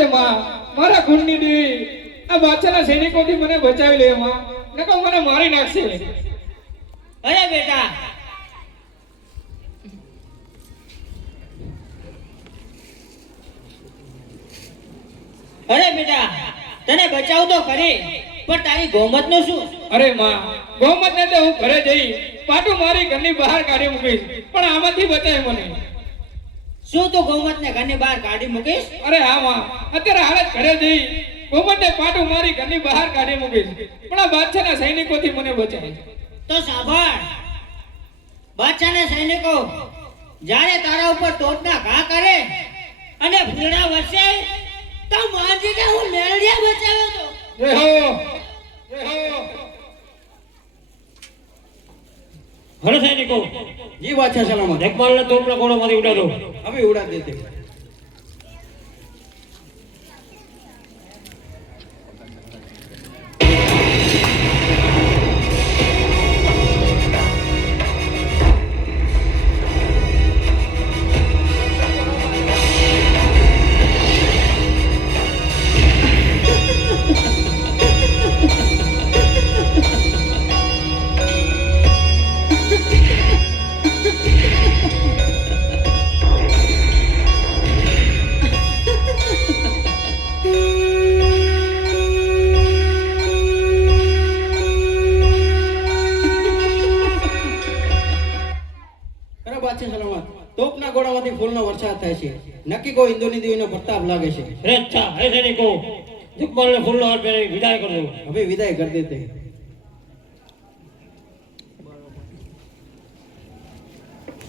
અરે માં, મારા ખૂનની દેવી આ બાદશાહના સૈનિકોથી મને બચાવી લે માં, નકર મને મારી નાખશે. અરે બેટા, તને બચાવ તો કરી, પણ તારી ગોમત નું શું? અરે માં, ગોમત ને તો હું ઘરે જઈ પાટું મારી ઘરની બહાર કાઢી મૂકીશ, પણ આમાંથી બચાય મને. શું તું ગોમત ને ઘરની બહાર કાઢી મૂકીશ? અરે હા માં, અત્યારે હાલ જ ઘરે જઈ ગોમત ને પાટું મારી ઘરની બહાર કાઢી મૂકીશ, પણ આ બાદશાહના સૈનિકોથી મને બચાય. તો સાંભળ, બાદશાહના સૈનિકો જ્યારે તારા ઉપર તોપના ઘા કરે અને ફૂલડા વરસે તો માનજી કે હું મેળિયા બચાવ્યો તો. જય હો, જય હો. હલો સૈનિકો, जी बादशाह सलामत। જગમાલ ને તોપના ગોળામાંથી ઉડાડો. अभी उड़ा देते हैं। बादशाह सलामत। तोपना गोळाમાંથી ફૂલનો વરસાદ થાય છે, નક્કી કોઈ ઇન્દ્રની દેવીનો પ્રતાપ લાગે છે। અરે અચ્છા, હે સૈનિકો, જગમાલ ને ફૂલનો હાર પહેરી વિદાય કરજો. अभी विदाई कर देते हैं।